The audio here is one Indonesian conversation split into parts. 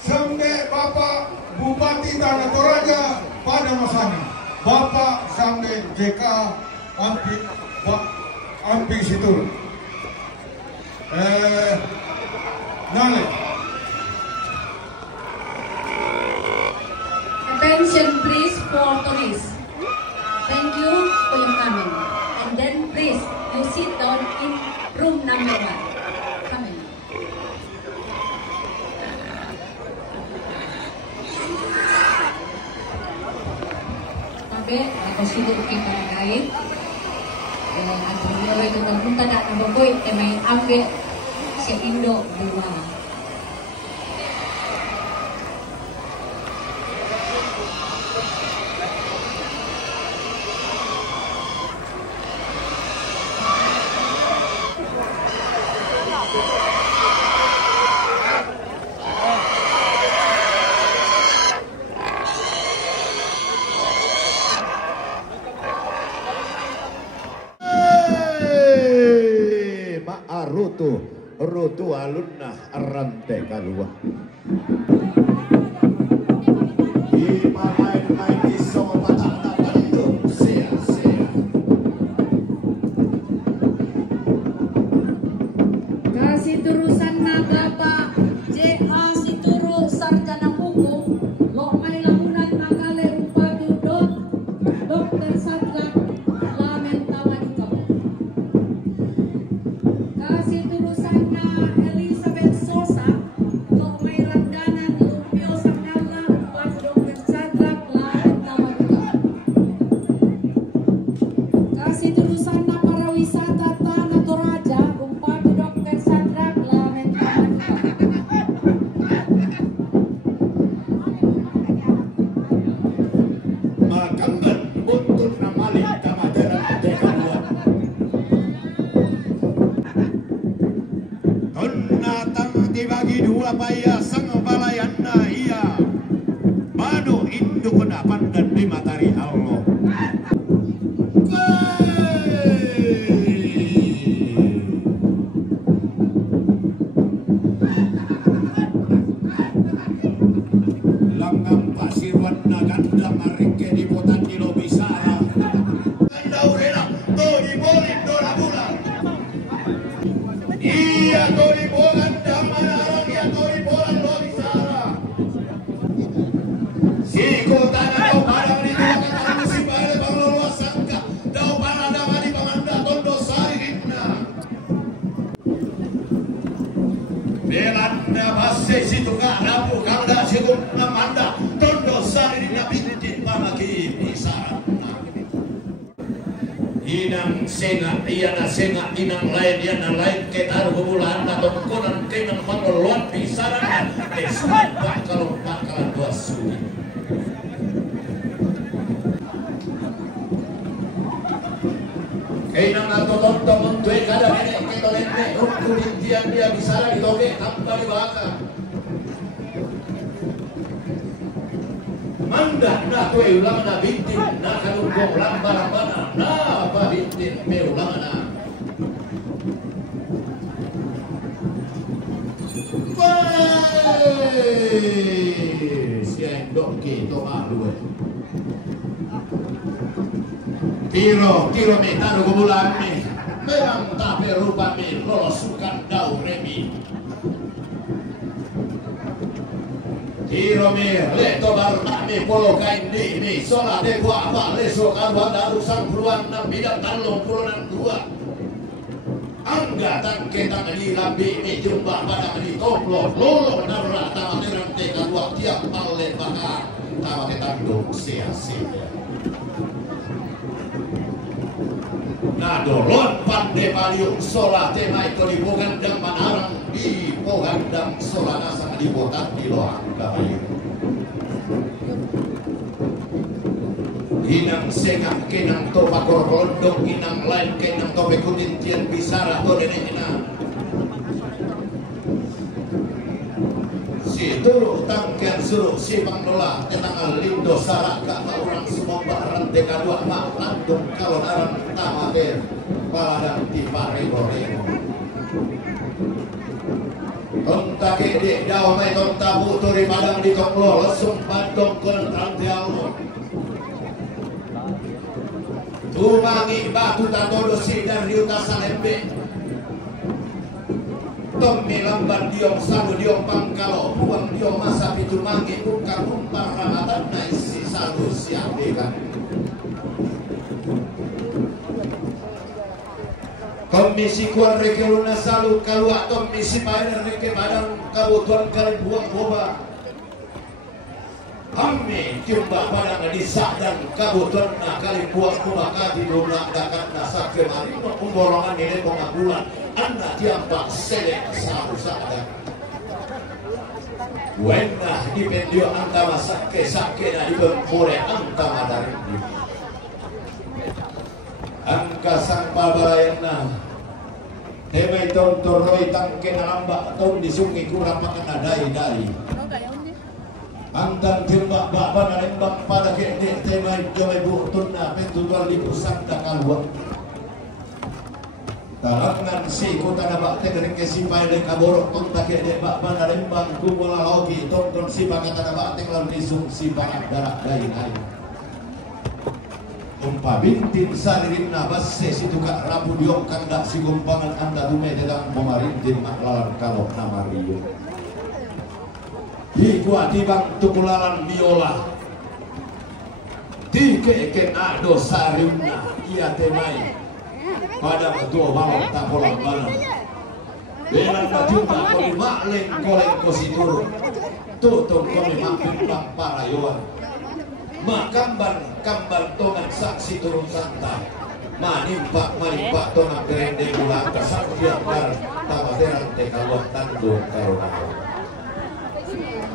sampai Bapak Bupati Tanah Toraja pada masanya, Bapak sampai JK Ampi Situl. Nale. Attention please for tourists. Thank you for your coming. And then please, you sit down in room number 1. Coming. Tapi ako siguro kita kahit at meron ito pagpunta na nababoy may ambe sa Indo dua. Rutu alunna arante kalua. Main di sama patah itu sia-sia. Kasih terusan na Bapak J.A. Situru Sarjana Hukum lo may lamunan akale upadu Dr. Sadlak Lamen Taman Ikaw. Kasih terusan na Elizabeth Sosa lo may rangganan Lupio Sakala upadu Dr. Sadlak Lamen Taman Ikaw. Kasih terusan na Parawisata Tanah Toraja upadu Dr. Sadlak Lamen Taman Ikaw. Makamban untuk namali kamadaran dekalua. Tonatang dibagi dua paya sang balayana iya. Manu induk pandan di matahari Allah. Langgam pasir warna ganda marike di botan di lobi sara. Anda urena to di bolin to la bulan. Iya to di bolan damarang ya to di bolan lobi sara. Si kota na parang di tuwa ka musi pare panglolo sangka. Daw para daw di panganda tondo saririna. Belanda basse situ ka rapu kanda situ namanda tondo saririna binti pamaki isara. Inang senga, iyana senga, inang lain, iyana lain, ketar hubungan atau konan kenang pangolot pisaran, esai kalau bakalan dua suwi. Kenang atau tonton mentue kada nenek ketolente, ukurin dia bisaran ditoge tanpa dibakar. Manda na kue ulang na bintin na kanungkong lambarang na pa bintin me ulang na. Si endok kita malu. Tiro me taruh kebulan me. Memang tapi rupa me lolosukan dau remi. Tiro me leto barna me polo kain di sola de gua apa leso kawan daru sang puluhan 6 bidang talong puluhan 2 angga tangke tangan di lambi me jumpa pada di toplo lolo narra tamat terante kadua tiap palle baka tamat tanduk sia-sia. Nah dolon pande paliung sola tema itu di Bogandang Manarang di Bogandang sola nasang di botak di loang kayu. Inang sengak kenang to pakor rondong inang lain kenang to bekutin tian bisara to nenek inang. Si turu tangkian suruh si pangdola tenang lindo sarak ka orang semua barang deka dua mak landung kalau narang tamater paladang di parego-rego. Tonta kede daw may tonta buto ri padang di koklo lesung pantong kon trantialo. Tumangi batu tatodo sidar riuta salembe. Tommi lamban diong salu diong pangkalo buang diong masa pitu mangi buka kumpar ramatan naisi salu siang dekan. Komisi kuan reke luna salu kalua komisi pair reke padang kabutuan kali buang boba. Amme jumpa padang desa dan kabutuan kali buang boba kadi dona dakat nasa kemari pemborongan nilai pengakuan anda diampak selek salu sadar. Wena di pendio anta masake sakena di pempore anta madari. Angka sang pabarayana Temay ton toroy tangke na lamba ton di sungi kurang makan adai-dai. Antang timbak baba na lembak pada kene temay jomay buhtun na pentutuan lipusan da kalwa. Talangan si kota na bakte dari kesipay de kaborok ton ta kene baba na lembak kumula hoki ton si bakata na bakte lawan disung si barak darak dai-dai. Umpa bintin saririn nabas situ kak rabu diok kandak si gumpangan anda dume dedang memarintin maklalan kalau nama Rio. Di gua tibang tukulalan biola. Di keken ado sarimna ia temai. Pada betul balong tak bolang balang. Belan bajumpa kami makleng koleng kosituru. Tutung kami makleng bang parayoan. Makamban kamban tongan saksi turun santai manimpak tongan kerende bulan kesaksian bar tabateran tekalot tandung karunako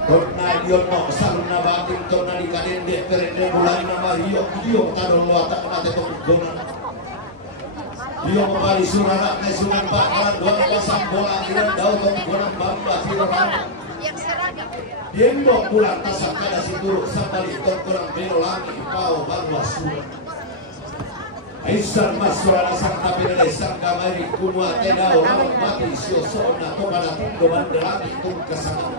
tonna dion no saluna batin tonna di kadende kerende bulan nama hiyo tarong watak mate tong gonan hiyo mabali surana nesungan bakalan doang pasang bola kiran daun tong gonan bamba sironan Yendo pulang tasak kada situru sambali ton kurang belo lagi pau barwa surat. Aisyah masurana sang kapinale sang kamari kunwa tedao lawan mati siosona topada tundo bandelagi tung kesangan.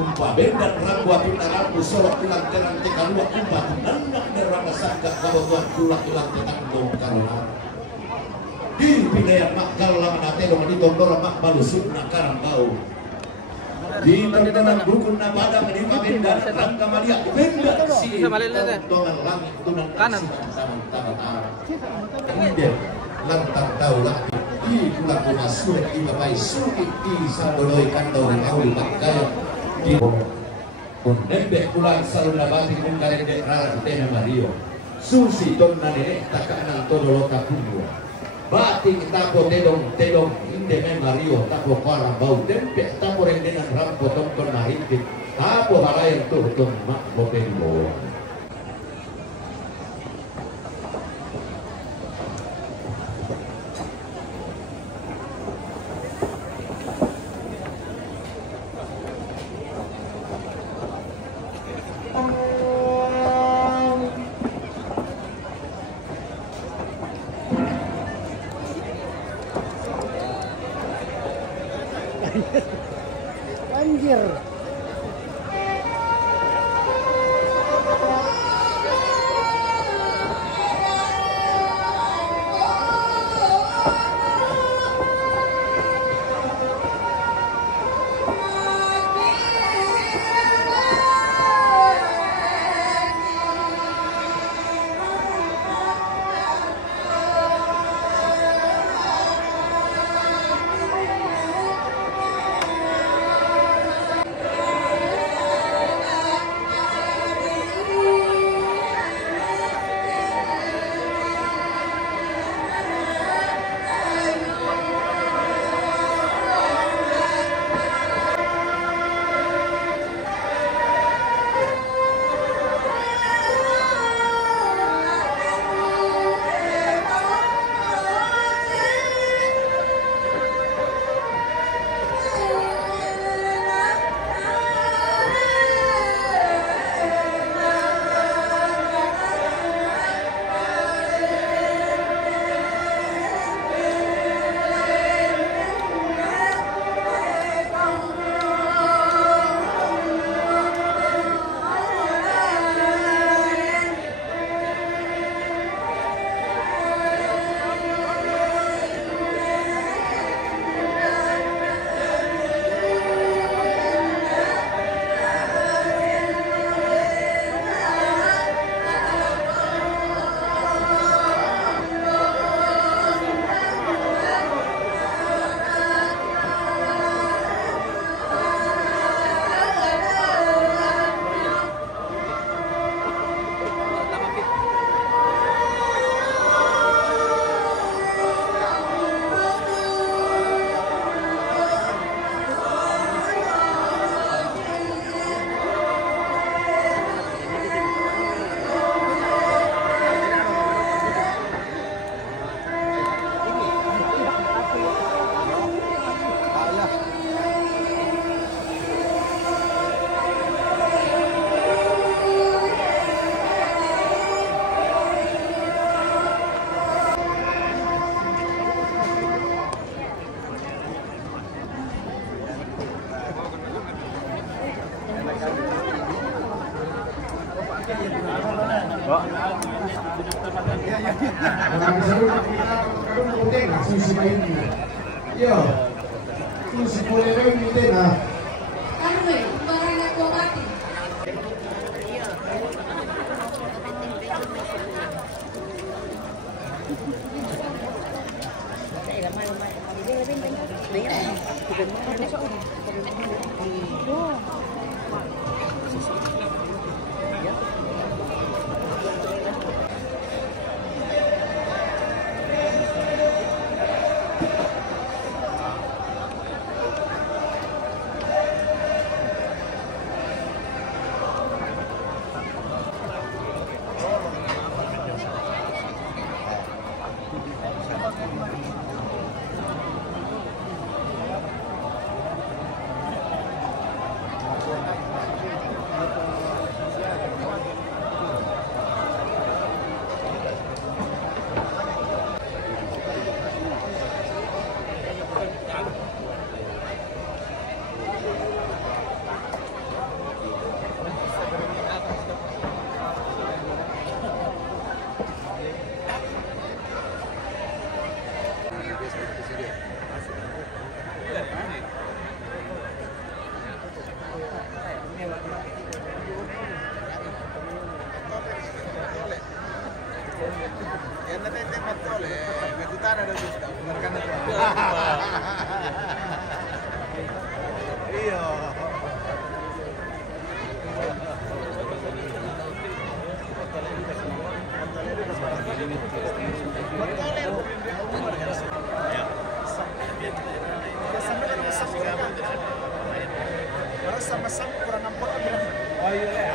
Umpa bendan rambua pintaran busorok ilang terang tekalua umpa tenang neraka sangka kabutuan tulang ilang tetangdong karunan. Di pindayan makal laman atelong di tondora mak balusuk nakarang bau. Di tengah rukun napada menimpa benda rangka malia benda si tongan langit tunan kanan kemudian lantang tahu lagi di pulang rumah sulit di babai sulit di sandoloi kandau dan awil bakaya di nembek pulang selalu nabati mengkari dek rara tena Mario susi donna nenek takanan todolo kapungua bating tapo tedong inde me Mario tapo kara bau dempek tapo rendenan rampo tongkon mahitik tapo halayan tuh mak bopembo Anjir. Orang seru kita kadang penting lah susi main ini. Yo, susi boleh main ini nah. Anu barang aku mati. Sama-sama kurang nampak. Oh iya.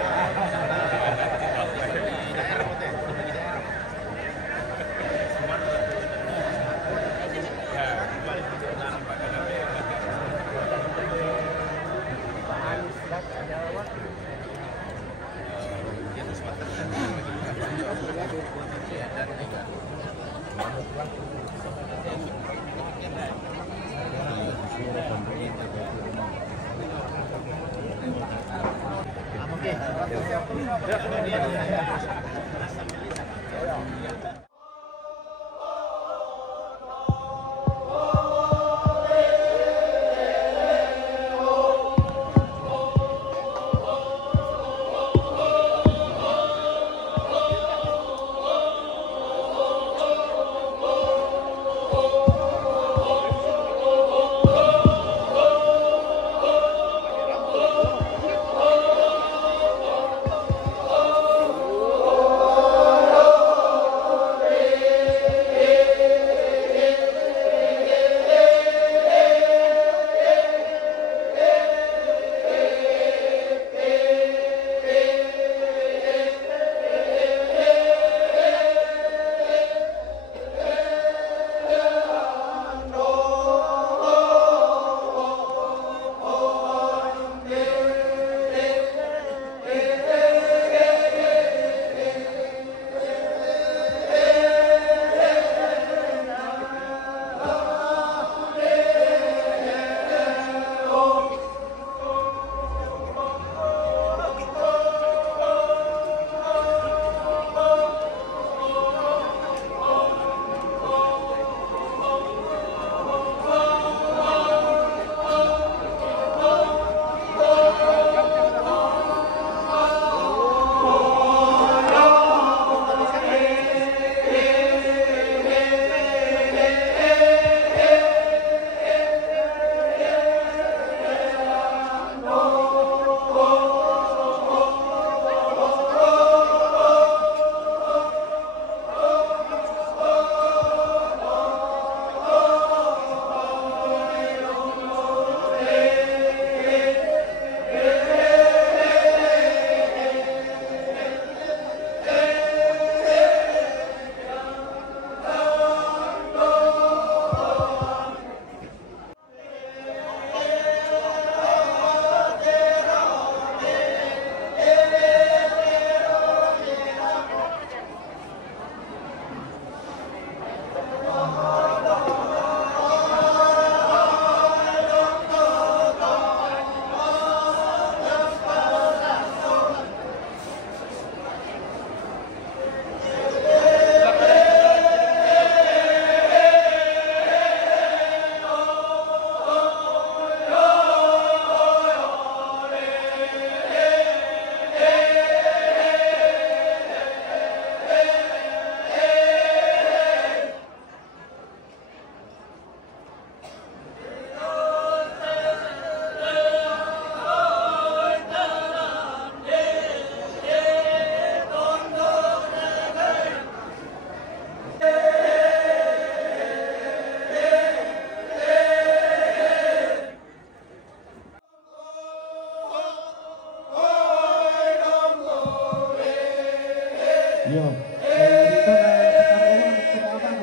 Yo, dito na karoon tumaban.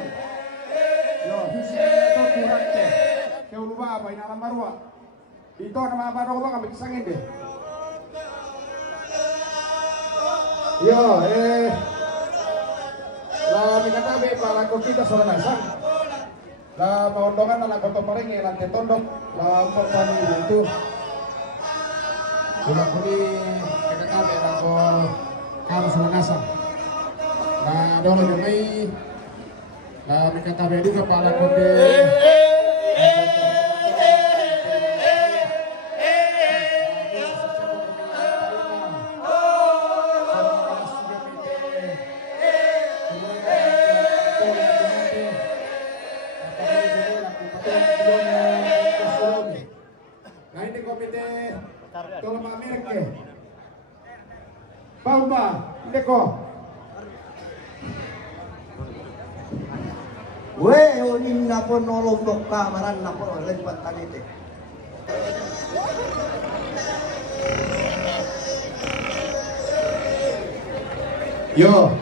Yo, hisi ito kurang te. Kaya lupa apa ini alam marwa. Dito nama baru ba kami kisangin deh. Yo, la minatabi para ko kita sa lanasang. La maundongan na lakoto paringi lantai tondok la pagpani itu. Bulan kuni kakakabe na ko karo sa lanasang. La dolo jumay la minatabi juga para ko de Tolong Amerika. Palma, Deko. Weh, unin na po nolong dokta maran na po lewat tanite. Yo,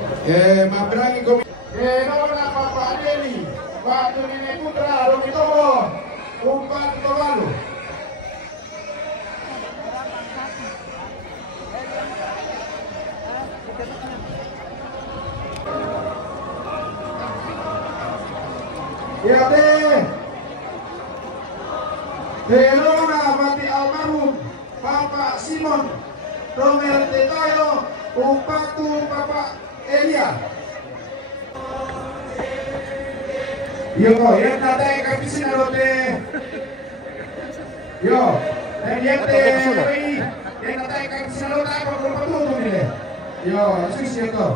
mabrang ko. Naman na Papa Adeli. Waktu Nenek Putra, Romitomo. Umpat Tolalo. Ya deh, Helona Bati Almarhum Papa Simon Romel Tetayo Upatu Papa Elia. Yo, yang natai kapisin alote. Yo, yang natai kapisin alote apa berpatuh ni? Yo, sisi itu.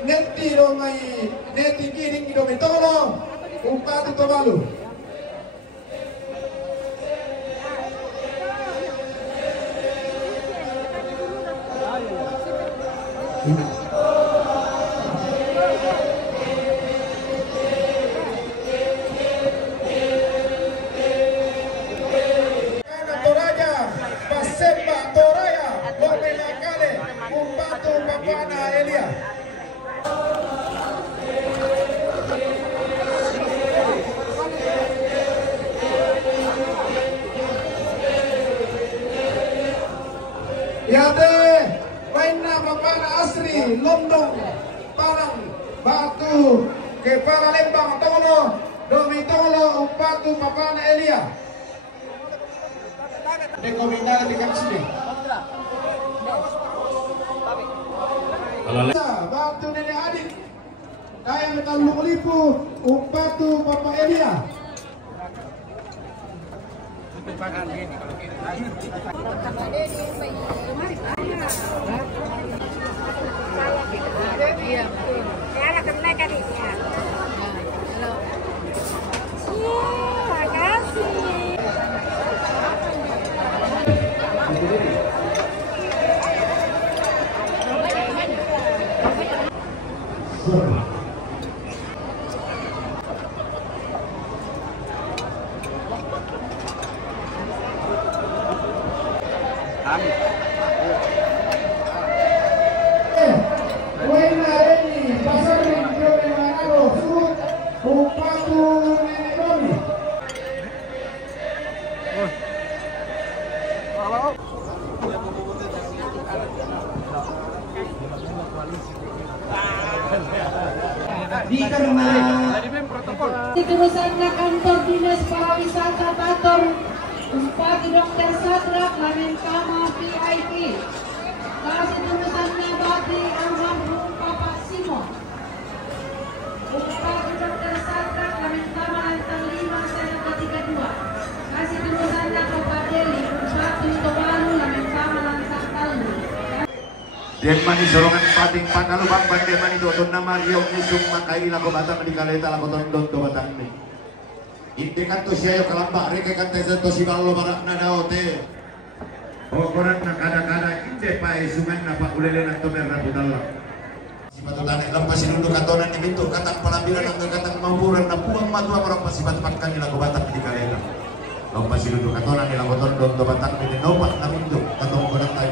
Neti romai, neti kiring di dometolo, umpat itu balu. Toraja, Pasemba Toraya, Lomela Kale, Umpatu Papana Elia. Ya deh, Waina Papana Asri, Londong, Parang, Batu, Kepala Lembang, Tolo, Domitolo, Umpatu Papana Elia. Rekomendasi dekat sini. Batu Nenek Adik, Kaya Metal Lukulipu, Umpatu Papa Elia. Iya, betul. Ya, anak kena kan ini ya. Halo. Makasih. Buena Reni, Pasarin, Jovenaro, Surut, Upatu Nenek Doni. Di terusannya kantor dinas pariwisata Batur, Bupati Dr. Sadrak Lamentama VIP. Kasih terusannya Bati Almarhum Papa Simon, Bupati Dr. Sadrak Lamentama Lantang 5 Sena ke-32. Kasih terusannya Papa Deli, Bupati Tobalu Lamentama Lantang Talu. Denmani sorongan pating panalubang bandemani doton nama riau nisung makai lako batang di kaleta lako tondon do batang ni. Inte kanto siya yung kalamba, reke kante sa to si Ballo Barak na daote. O koran na kada-kada, inte pa isuman na pa ulele na to merna budala. Si Patutan ilang pasinundo katonan ni Minto, katang palambiran ang katang mampuran na puwang matua parang pasipat-pat kanila kubatak di kalela. Ang pasinundo katonan nila koton doon to batak ni Nopat na Minto, katong koran tayo